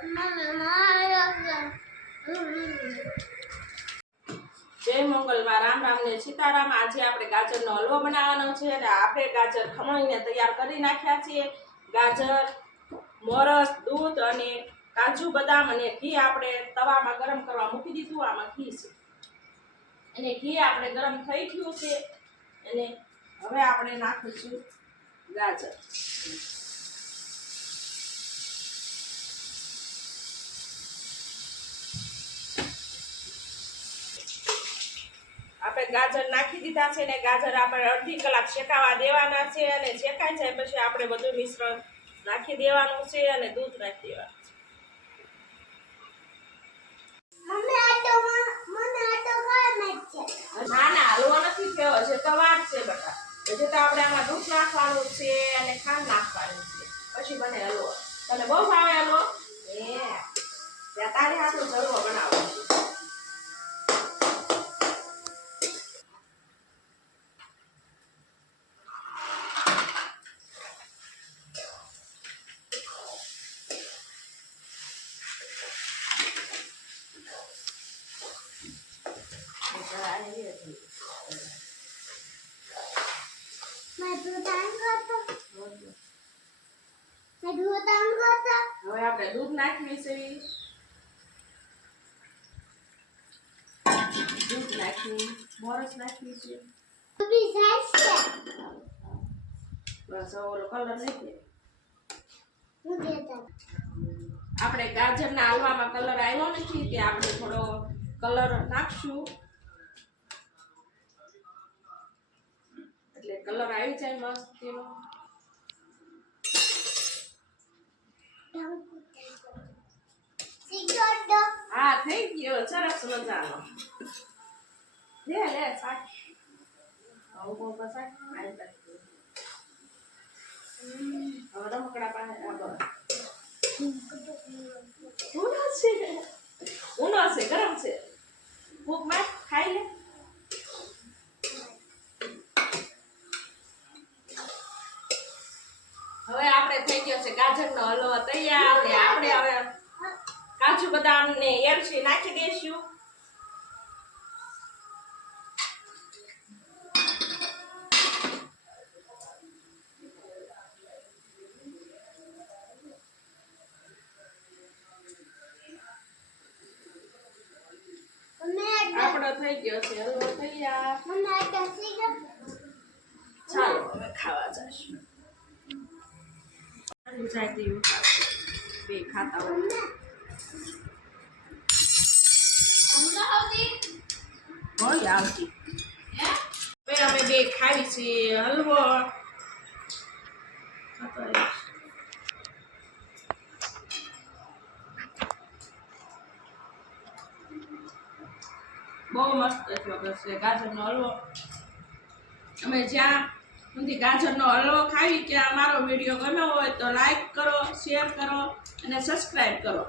જય મંગલમાં, રામ રામ ને સીતારામ. આજે આપણે ગાજરનો હલવો બનાવવાનો છે અને આપણે ગાજર ખમણીને તૈયાર કરી નાખ્યા છીએ. ગાજર, મોરસ, દૂધ અને કાજુ બદામ અને ઘી આપણે તવામાં ગરમ કરવા મૂકી દીધું. આમાં ઘી છે. અને ઘી આપણે ગરમ થઈ ગયું છે. અને હવે આપણે નાખીશું ગાજર. આપણે ગાજર નાખી દીધા છે ને ગાજર આપણે અડધી કલાક શેકાવા દેવાના છે અને શેકાઈ જાય પછી આપણે બધું મિશ્રણ નાખી દેવાનું છે અને દૂધ નાખી દેવાનું છે. ના ના હલવો નથી થયો. છે તો વાર છે બટા. હજી તો આપણે આમાં દૂધ નાખવાનું છે અને ખાંડ નાખવાનું છે. પછી બને હલવો. તને બહુ ભાવે હલવો? એ તારે હાથનો જ હલવો બનાવો. હવે આપણે દૂધ નાખવી છે. દૂધ નાખીએ. આપણે ગાજરના હલવામાં કલર આવ્યો નથી તે આપણે થોડો કલર નાખશું. એટલે કલર આવી જાય મસ્ત એનો હા, થઈ ગયો. સરસ મજાનો. લે લે શાક આવું ઊભો શાક આવી જાય હવે રમકડા પાસે આ બસ ઊનો છે ઊનો છે ગરમ છે ભૂખમાં ખાઈ લે હવે આપણે થઈ ગયો છે ગાજરનો હલવો તૈયાર ને આપણે હવે કાજુ બદામ ને એરસી નાખી દઈશું. આપણો થઈ ગયો છે હલવો તૈયાર. ચાલો હવે ખાવા જશું ગુજરાતી બે ખાતા હોય. હલવો. બહુ મસ્ત છે ગાજરનો હલવો. અમે જ્યાં સુધી ગાજરનો હલવો ખાવી કે આ મારો વીડિયો ગમ્યો હોય તો લાઈક કરો શેર કરો અને સબસ્ક્રાઈબ કરો.